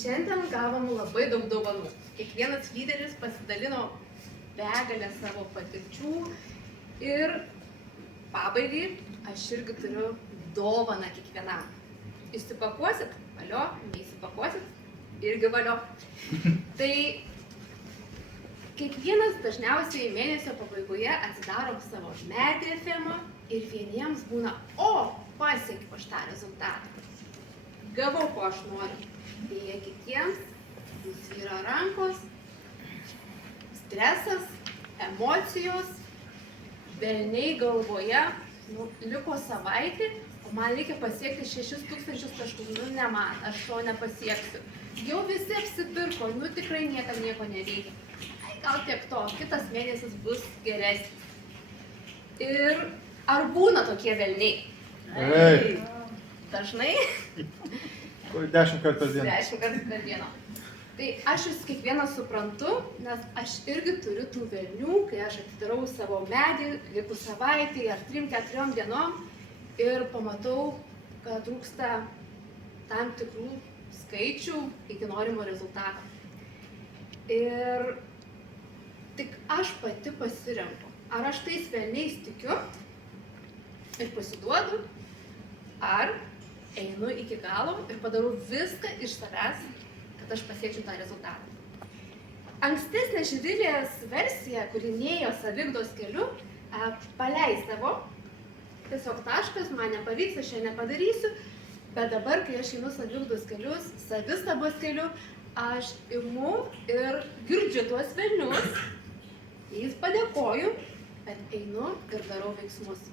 Šiandien gavom labai daug dovanų. Kiekvienas lyderis pasidalino begalę savo patirčių ir pabaigai aš irgi turiu dovaną kiekvienam. Įsipakuosit, valio, neįsipakuosit, irgi valio. Tai kiekvienas dažniausiai mėnesio pabaigoje atsidarom savo medį efemą ir vieniems būna, pasiekiau aš tą rezultatą. Gavau, ko aš noriu. Deja kitiems nusvyra rankos, stresas, emocijos, velniai galvoje, liko savaitė, o man reikia pasiekti 6000 taškų, ne man, aš to nepasieksiu. Jau visi apsipirko, tikrai niekam nieko nereikia. Gal tiek to, kitas mėnesis bus geresnis. Ir ar būna tokie velniai? Dažnai? 10 kartų per dieną. 10 kartų per dieną. Tai aš jūs kiekvieną suprantu, nes aš irgi turiu tų velnių, kai aš atidarau savo medį, likus savaitį ar 3-4 dienom ir pamatau, kad trūksta tam tikrų skaičių iki norimo rezultato. Ir tik aš pati pasirenku, ar aš tais velniais tikiu ir pasiduodu, ar einu iki galo ir padarau viską iš savęs, kad aš pasiekčiau tą rezultatą. Ankstesnė Živilės versija, kuri nėjo saviugdos keliu, paleisdavo, tiesiog taškas, man nepavyks, aš čia nepadarysiu, bet dabar, kai aš einu saviugdos kelius, savistabos keliu, aš imu ir girdžiu tuos velnius, jais padėkoju, bet einu ir darau veiksmus.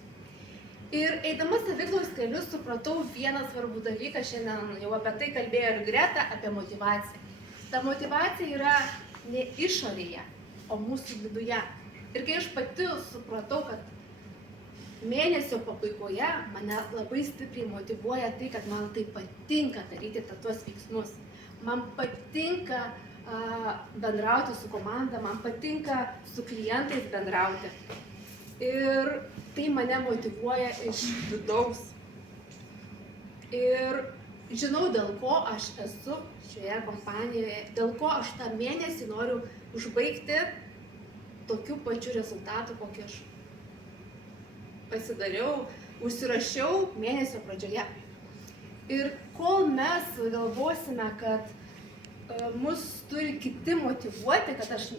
Ir eidama saviugdos keliu supratau vieną svarbų dalyką, šiandien jau apie tai kalbėjo ir Greta, apie motyvaciją. Ta motyvacija yra ne išorėje, o mūsų viduje. Ir kai aš pati supratau, kad mėnesio pabaigoje mane labai stipriai motyvuoja tai, kad man tai patinka daryti tuos veiksmus. Man patinka bendrauti su komanda, man patinka su klientais bendrauti. Ir tai mane motyvuoja iš vidaus. Ir žinau, dėl ko aš esu šioje kompanijoje, dėl ko aš tą mėnesį noriu užbaigti tokiu pačiu rezultatu, kokį aš pasidariau, užsirašiau mėnesio pradžioje. Ir kol mes galvosime, kad mus turi kiti motyvuoti, kad aš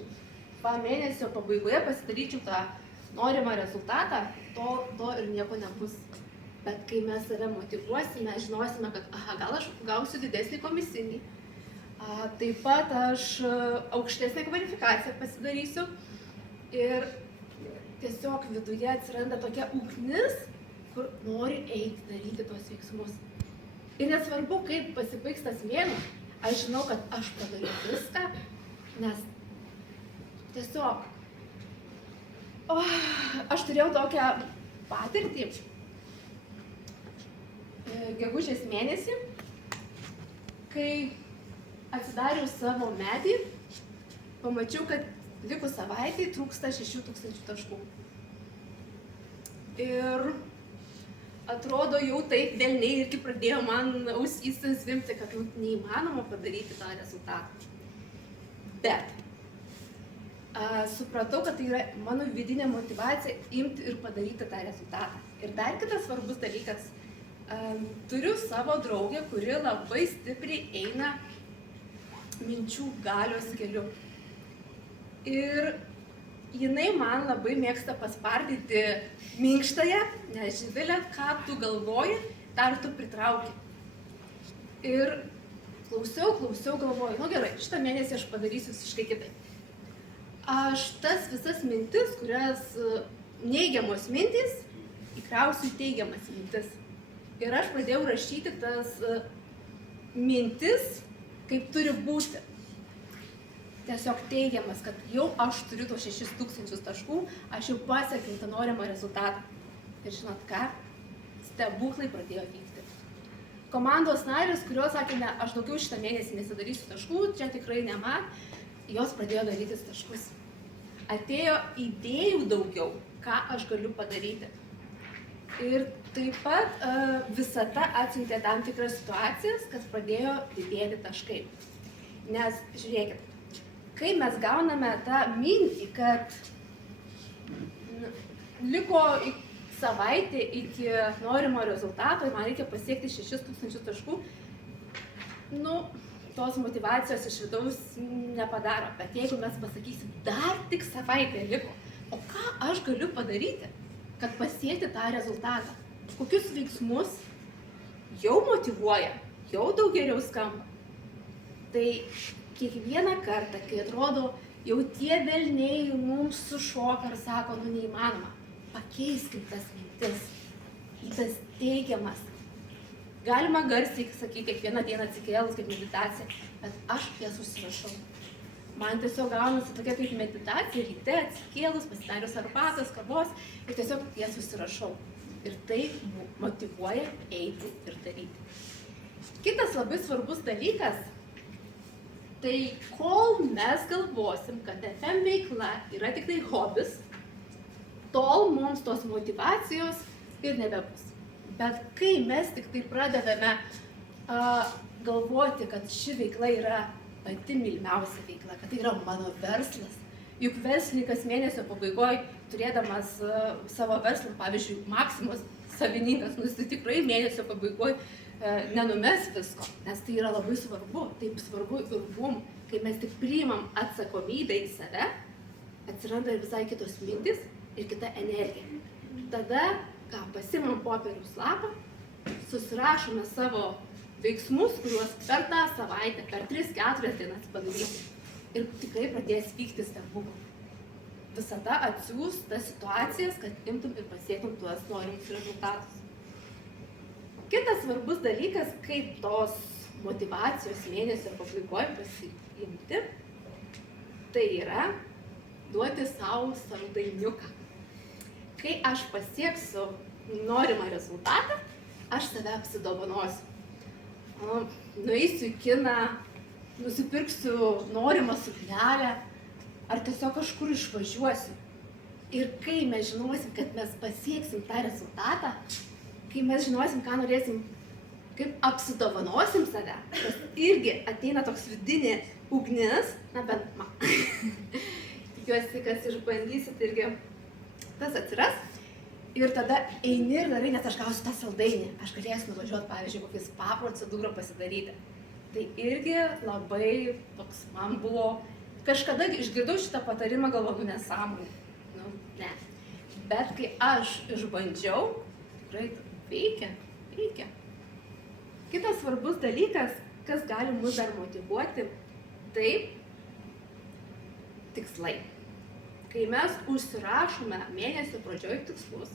mėnesio pabaigoje pasidaryčiau tą norimą rezultatą, to ir nieko nebus. Bet kai mes save motyvuosime, žinosime, kad gal aš gausiu didesnį komisinį, taip pat aš aukštesnę kvalifikaciją pasidarysiu ir tiesiog viduje atsiranda tokia ugnis, kur nori eiti daryti tuos veiksmus. Ir nesvarbu, kaip pasibaigs tas mėnuo, aš žinau, kad aš padariau viską, nes tiesiog aš turėjau tokią patirtį gegužės mėnesį, kai atsidariau savo medį, pamačiau, kad likus savaitei trūksta 6000 taškų. Ir atrodo jau taip velniai irgi pradėjo man ausyse zvimbti, kad neįmanoma padaryti tą rezultatą. Bet supratau, kad tai yra mano vidinė motyvacija imti ir padaryti tą rezultatą. Ir dar kitas svarbus dalykas, turiu savo draugę, kuri labai stipriai eina minčių galios keliu. Ir jinai man labai mėgsta paspardyti minkštąją, nes Živilė, ką tu galvoji, tą ir tu pritrauki. Ir klausiau, galvoju, gerai, šitą mėnesį aš padarysiu visiškai kitaip. Aš tas visas mintis, kurias neigiamos mintys, įkrausiu teigiamas mintis. Ir aš pradėjau rašyti tas mintis, kaip turi būti. Tiesiog teigiamas, kad jau aš turiu tos 6000 taškų, aš jau pasiekiau tą norimą rezultatą. Ir žinot ką? Stebuklai pradėjo vykti. Komandos narės, kurios sakė, ne, aš daugiau šitą mėnesį nesidarysiu taškų, čia tikrai ne man, jos pradėjo darytis taškus. Atėjo idėjų daugiau, ką aš galiu padaryti. Ir taip pat visata atsiuntė tam tikras situacijas, kad pradėjo didėti taškai. Nes, žiūrėkit, kai mes gauname tą mintį, kad liko savaitė iki norimo rezultato ir man reikia pasiekti 6000 taškų, tos motyvacijos iš vidaus nepadaro. Bet jeigu mes pasakysim, dar tik savaitė liko, o ką aš galiu padaryti, kad pasiekti tą rezultatą? Kokius veiksmus jau motyvuoja, jau daug geriau skamba. Tai kiekvieną kartą, kai atrodo, jau tie velniai mums sušoka ir sako, neįmanoma, pakeiskim tas mintis į tas teigiamas. Galima garsiai sakyti, kiekvieną dieną atsikėlus kaip meditacija, bet aš jas užsirašau. Man tiesiog gaunasi tokia kaip meditacija, ryte atsikėlus, pasidarius arbatos, kavos ir tiesiog jas užsirašau. Ir tai motyvuoja eiti ir daryti. Kitas labai svarbus dalykas, tai kol mes galvosim, kad FM veikla yra tik tai hobis, tol mums tos motyvacijos ir nebebus. Bet kai mes tik tai pradedame galvoti, kad ši veikla yra pati mylimiausia veikla, kad tai yra mano verslas, juk verslininkas mėnesio pabaigoje, turėdamas savo verslą, pavyzdžiui, Maksimos savininkas, jis tikrai mėnesio pabaigoje nenumes visko, nes tai yra labai svarbu, taip svarbu ir mum, kai mes tik priimam atsakomybę į save, atsiranda ir visai kitos mintis ir kita energija. Tada, pasimam popieriaus lapą, susirašome savo veiksmus, kuriuos per tą savaitę, per 3-4 dienas padarysim. Ir tikrai pradės vykti stebuklų. Visada atsiųs tas situacijas, kad imtum ir pasiektum tuos norimus rezultatus. Kitas svarbus dalykas, kaip tos motyvacijos mėnesio pabaigoje pasiimti, tai yra duoti savo saldainiuką. Kai aš pasieksiu norimą rezultatą, aš save apsidovanosiu. Nueisiu į kiną, nusipirksiu norimą suknelę, ar tiesiog kažkur išvažiuosiu. Ir kai mes žinosim, kad mes pasieksim tą rezultatą, kai mes žinosim, ką norėsim, kaip apsidovanosim save, tas irgi ateina toks vidinė ugnis, bent man. Tikiuosi, kas išbandysit irgi tas atsiras. Ir tada eini ir darai, nes aš gausiu tą saldainį. Aš galėsiu nuvažiuoti, pavyzdžiui, kokį spa procedūrą pasidaryti. Tai irgi labai toks man buvo, kažkada išgirdau šitą patarimą, galvoju, nesąmonė. Ne. Bet kai aš išbandžiau, tikrai veikia. Kitas svarbus dalykas, kas gali mus dar motyvuoti, tai tikslai. Kai mes užsirašome mėnesio pradžioj tikslus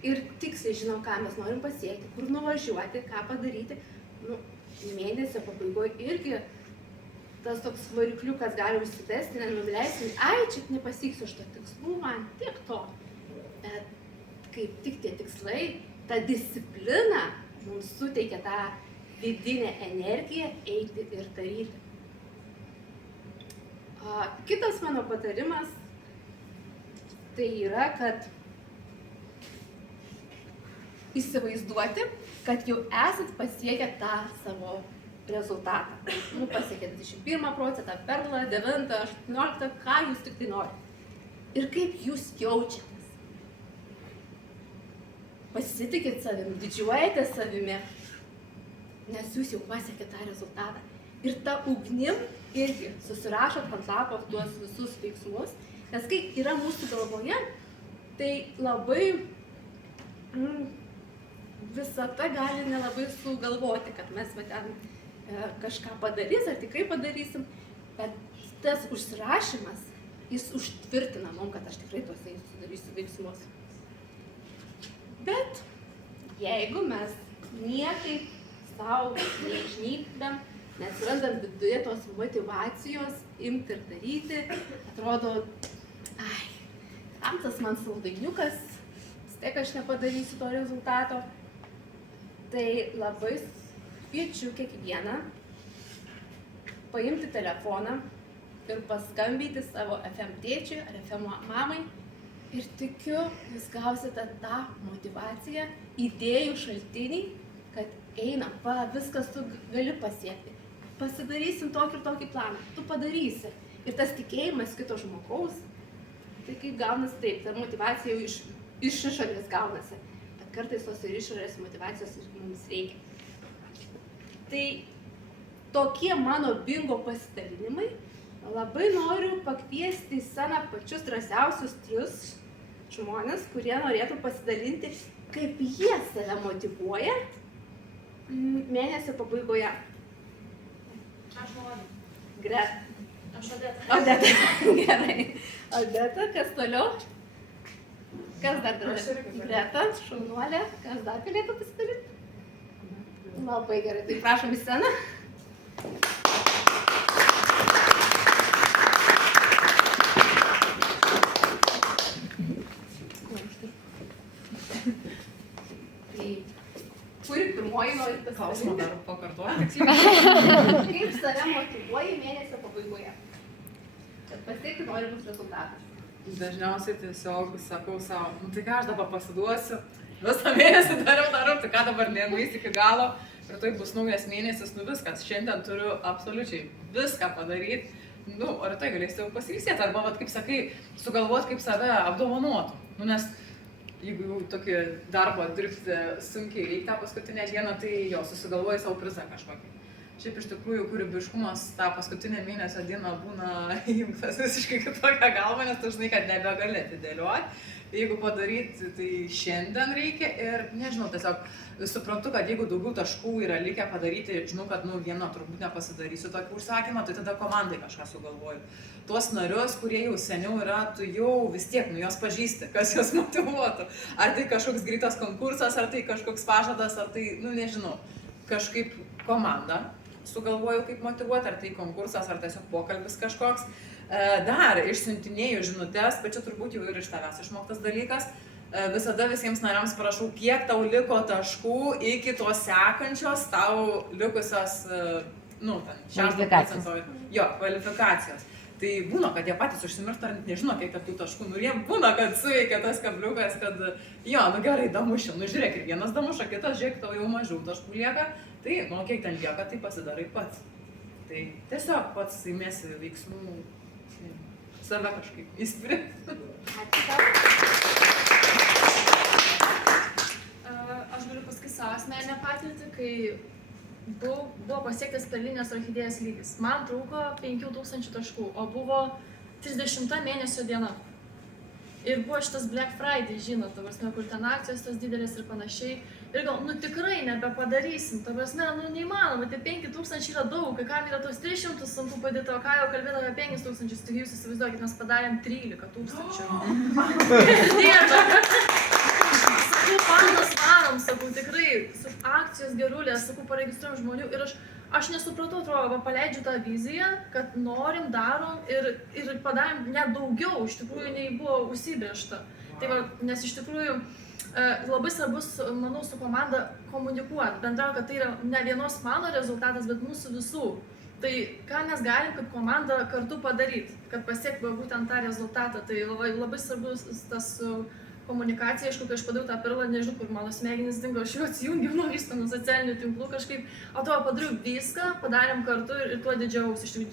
ir tiksliai žinom, ką mes norim pasiekti, kur nuvažiuoti, ką padaryti, mėnesio pabaigoje irgi tas toks varikliukas gali užsivesti, nenuleisim, čia nepasieksiu šito tikslų, man tiek to. Bet kaip tik tie tikslai, ta disciplina mums suteikia tą vidinę energiją eiti ir daryti. Kitas mano patarimas tai yra, kad įsivaizduoti, kad jau esat pasiekę tą savo rezultatą. Pasiekė 21%, perlą, 9, 18, ką jūs tik tai norite. Ir kaip jūs jaučiatės. Pasitikit savimi, didžiuojatės savimi, nes jūs jau pasiekė tą rezultatą. Ir ta ugnim irgi susirašot ant lapo tuos visus veiksmus, nes kai yra mūsų galvoje, tai labai visata gali nelabai sugalvoti, kad mes ten kažką padarys ar tikrai padarysim, bet tas užsirašymas, jis užtvirtina mum, kad aš tikrai tuose sudarysiu veiksmus. Bet jeigu mes niekaip savo neišnypdam, neatsirandam viduje tos motyvacijos imti ir daryti, atrodo, kam tas man saldainiukas, vis tiek aš nepadarysiu to rezultato, tai labai kviečiu kiekvieną paimti telefoną ir paskambyti savo FM tėčiui ar FM mamai ir tikiu, jūs gausite tą motyvaciją, idėjų šaltinį, kad einam, viskas tu gali pasiekti. pasidarysim tokį ir tokį planą. Tu padarysi. Ir tas tikėjimas kito žmogaus, tai kaip gaunasi taip, ta motivacija jau iš išorės gaunasi. Bet kartais tos ir išorės motivacijos ir mums reikia. Tai tokie mano bingo pasidalinimai. Labai noriu pakviesti į sceną pačius drąsiausius 3 žmonės, kurie norėtų pasidalinti, kaip jie save motyvuoja mėnesio pabaigoje. Aš noriu. Greta. Aš Odeta. Odeta. Gerai. Odeta, kas toliau? Kas dar Aš irgi. Greta, šaunuolė. Kas dar galėtų pasidalinti? Labai gerai. Tai prašom į sceną. Kuri pirmoji nori Klausimą pasidalinti? dar pakartoti tiksliai. Kaip save motyvuoji mėnesio pabaigoje? Kad pasiekti norimus rezultatus. Dažniausiai tiesiog sakau savo, nu tai ką aš dabar pasiduosiu, visą mėnesį darau, tai ką dabar nenueis iki galo, ir tai bus naujas mėnesis, nu viskas, šiandien turiu absoliučiai viską padaryti, nu, o rytoj galėsiu jau pasiilsėti, arba, vat, kaip sakai, sugalvoti, kaip save apdovanotų, nu, nes jeigu jau tokį darbą dirbti sunkiai reikia paskutinę dieną, tai jo, susigalvoji savo prizą kažkokį. Šiaip iš tikrųjų kūrybiškumas tą paskutinę mėnesio dieną būna įjungtas visiškai kitokią galvą, nes tu žinai, kad nebegali atidėlioti. Jeigu padaryti, tai šiandien reikia ir nežinau, tiesiog suprantu, kad jeigu daugiau taškų yra likę padaryti, žinau, kad nu vieno turbūt nepasidarysiu tokį užsakymą, tai tada komandai kažką sugalvoju. Tuos narius, kurie jau seniau yra, tu jau vis tiek, nu jos pažįsti, kas jos motyvuotų. Ar tai kažkoks greitas konkursas, ar tai kažkoks pažadas, ar tai, nu nežinau, kažkaip komanda sugalvoju, kaip motyvuoti, ar tai konkursas, ar tiesiog pokalbis kažkoks. Dar išsiuntinėjau žinutes, bet čia turbūt jau ir iš tavęs išmoktas dalykas. Visada visiems nariams parašau, kiek tau liko taškų iki tos sekančios tau likusios, nu, ten, 6%. Jo, kvalifikacijos. Tai būna, kad jie patys užsimiršta, ar nežino, kiek tų taškų, nu, jie būna, kad suveikia tas kabliukas, kad, jo, nu gerai, damušiu, nu žiūrėk, ir vienas damuša, kitas, žiūrėk, tau jau mažiau taškų lieka, tai, nu, kiek ten lieka, tai pasidarai pats. Tai tiesiog pats įmėsi veiksmų, save kažkaip įspirti. Ačiū tau. Aš galiu pasakyti savo asmeninę patirtį, kai buvo pasiektas perlinės orchidėjos lygis. Man trūko 5000 taškų, o buvo 30 mėnesio diena. Ir buvo šitas Black Friday, žinot, kur ten akcijos tos didelės ir panašiai. Ir gal, nu tikrai nebepadarysim, nu neįmanoma, tie 5000 yra daug, kai kam yra tos 300 sunku padėti, o ką jau kalbėdavo apie 5000, tai jūs įsivaizduokit, mes padarėm 13000. Dieve! Sakau, pandas varom, sakau, tikrai, akcijos gerulės, sakau, paregistruojam žmonių ir aš nesupratau, atrodo, paleidžiu tą viziją, kad norim, darom ir padarėm net daugiau, iš tikrųjų, nei buvo užsibrėžta. Tai va, nes iš tikrųjų labai svarbus, manau, su komanda komunikuoti, bendrauti, kad tai yra ne vienos mano rezultatas, bet mūsų visų. Tai ką mes galim kaip komanda kartu padaryti, kad pasiektume būtent tą rezultatą, tai labai svarbus tas komunikacija, aišku, kai aš padariau tą perlą, nežinau, kur mano smegenys dingo, aš jau atsijungiau nuo visko, nuo socialinių tinklų kažkaip, atrodo, padariau viską, padarėm kartu ir tuo didžiausiu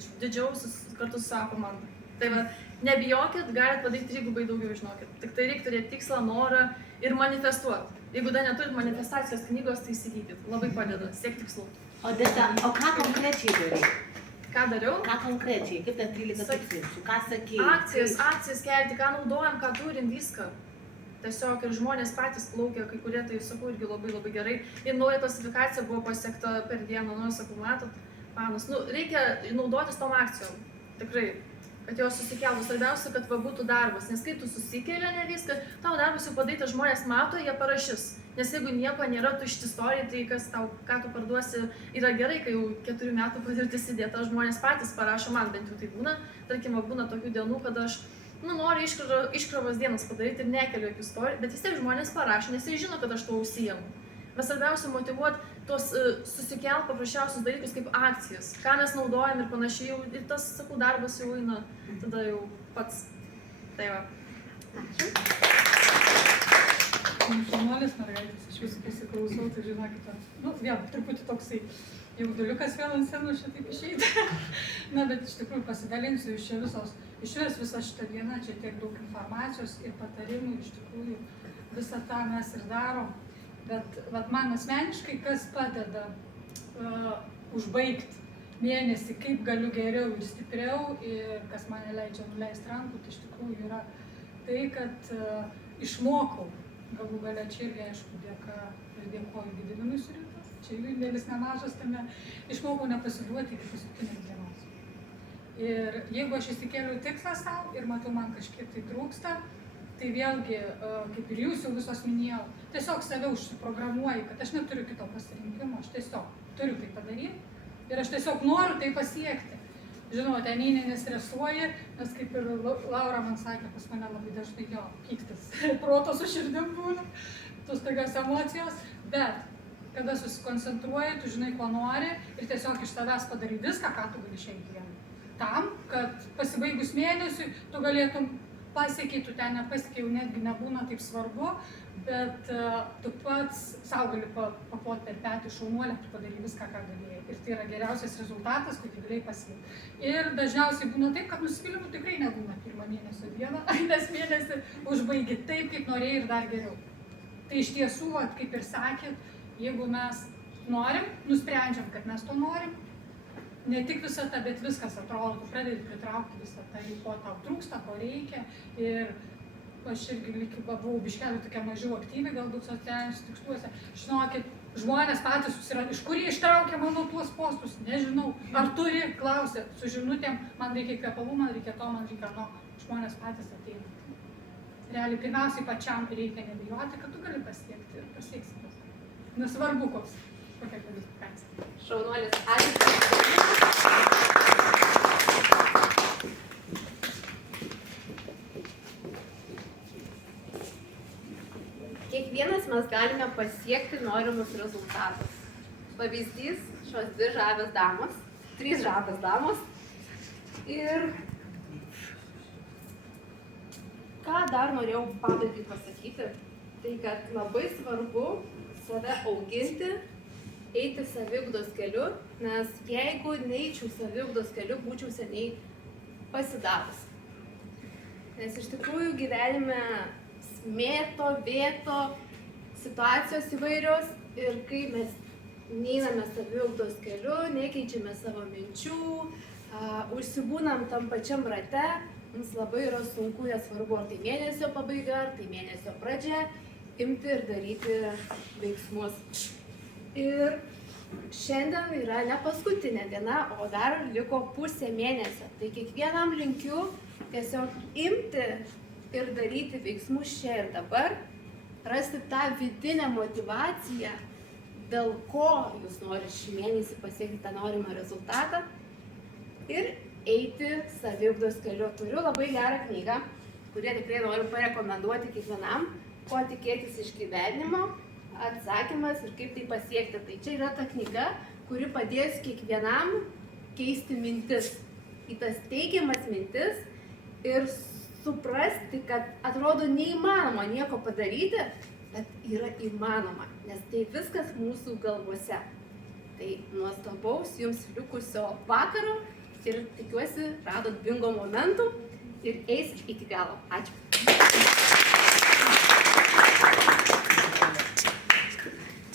kartu su savo komanda. Tai va, nebijokit, galit padaryti trigubai daugiau, žinokit. Tik tai reikia turėti tikslą, norą ir manifestuoti. Jeigu dar neturit manifestacijos knygos, tai įsigykit. Labai padeda, siekti tikslų. Odeta, o ką konkrečiai darai? Ką dariau? Ką konkrečiai? Kaip ten 13 tūkstančių? Ką sakei? Akcijas kelti, ką naudojam, ką turim, viską. Tiesiog ir žmonės patys plaukia, kai kurie, tai sakau, irgi labai gerai. Ir nauja klasifikacija buvo pasiekta per dieną, nu, sakau, matot, panas. Nu, reikia naudotis tom akcijom, tikrai. Kad jos susikeltų. Svarbiausia, kad va būtų darbas, nes kai tu susikelia ne viską, tau darbas jau padarytas, žmonės mato, jie parašys. Nes jeigu nieko nėra tušti istorija, tai kas tau, ką tu parduosi, yra gerai, kai jau 4 metų patirtis įdėta, žmonės patys parašo, man bent jau tai būna. Tarkim, būna tokių dienų, kad aš noriu iškrovos dienas padaryti ir nekeliu jokių istorijų, bet vis tiek žmonės parašo, nes jie žino, kad aš tuo užsiimu. Bet svarbiausia motyvuoti tuos susikelt paprasčiausius dalykus kaip akcijas, ką mes naudojam ir panašiai, jau, ir tas, sakau, darbas jau eina, tada jau pats. Tai va. Ačiū. Šaunuolės mergaitės, aš jūsų pasiklausau, tai žinokite, vėl truputį toksai jauduliukas vėl ant scenos šitaip išeiti. Na, bet iš tikrųjų pasidalinsiu iš visą šitą dieną, čia tiek daug informacijos ir patarimų, iš tikrųjų visą tą mes ir darom. Bet man asmeniškai, kas padeda užbaigti mėnesį, kaip galiu geriau ir stipriau ir kas mane leidžia nuleisti rankų, tai iš tikrųjų yra tai, kad išmokau, galų galia čia irgi aišku dėka ir dėkoju Gediminui Surita, čia jų indėlis nemažas tame, išmokau nepasiduoti iki paskutinės dienos. Ir jeigu aš įsikėliau tikslą savo ir matau, man kažkiek tai trūksta, tai vėlgi, kaip ir jūs jau visos minėjau, tiesiog save užsiprogramuoju, kad aš neturiu kito pasirinkimo, aš tiesiog turiu tai padaryti ir aš tiesiog noriu tai pasiekti. Žinoma, ten nestresuoji, nes kaip ir Laura man sakė, pas mane labai dažnai jo pyktis, proto su širdim būna, tos tokios emocijos, bet kada susikoncentruoji, tu žinai, ko nori ir tiesiog iš savęs padarai viską, ką tu gali šiai dienai. Tam, kad pasibaigus mėnesiui, tu galėtum pasiekiai, tu ten nepasiekiai, jau netgi nebūna taip svarbu, bet tu pats savo gali paploti per petį šaunuolę, tu padarai viską, ką galėjai. Ir tai yra geriausias rezultatas, kurį galėjai pasiekti. Ir dažniausiai būna taip, kad nusivylimų tikrai nebūna pirmą mėnesio dieną, nes mėnesį užbaigi taip, kaip norėjai ir dar geriau. Tai iš tiesų, kaip ir sakėt, jeigu mes norim, nusprendžiam, kad mes to norim, ne tik visą tą, bet viskas atrodo, tu pradedi pritraukti visą tai, ko tau trūksta, ko reikia. Ir aš irgi buvau biškelį tokia mažiau aktyvi, galbūt socialiniuose tiksluose. Žinokit, žmonės patys susiranda, iš kur jie ištraukia mano tuos postus, nežinau. Ar turi, klausia, su žinutėm, man reikia kvepalų, man reikia to, man reikia no. Žmonės patys ateina. Realiai, pirmiausiai pačiam reikia nebijoti, kad tu gali pasiekti ir pasieksi tas. Nesvarbu, kokia kvalifikacija. Šaunuolis, ačiū. Kiekvienas mes galime pasiekti norimus rezultatus. Pavyzdys, šios 2 žavios damos, 3 žavios damos. Ir ką dar norėjau pabaigai pasakyti, tai kad labai svarbu save auginti, eiti saviugdos keliu, nes jeigu neeičiau saviugdos keliu, būčiau seniai pasidavus. Nes iš tikrųjų gyvenime smėto, vėto, situacijos įvairios ir kai mes neiname saviugdos keliu, nekeičiame savo minčių, užsibūnam tam pačiam rate, mums labai yra sunku, nesvarbu, ar tai mėnesio pabaiga, ar tai mėnesio pradžia, imti ir daryti veiksmus. Ir šiandien yra ne paskutinė diena, o dar liko pusė mėnesio. Tai kiekvienam linkiu tiesiog imti ir daryti veiksmus čia ir dabar, rasti tą vidinę motyvaciją, dėl ko jūs norite šį mėnesį pasiekti tą norimą rezultatą ir eiti saviugdos keliu. Turiu labai gerą knygą, kurią tikrai noriu parekomenduoti kiekvienam, ko tikėtis iš gyvenimo, atsakymas ir kaip tai pasiekti. Tai čia yra ta knyga, kuri padės kiekvienam keisti mintis į tas teigiamas mintis ir suprasti, kad atrodo neįmanoma nieko padaryti, bet yra įmanoma, nes tai viskas mūsų galvose. Tai nuostabaus jums likusio vakaro ir tikiuosi radot bingo momentų ir eisit iki galo. Ačiū.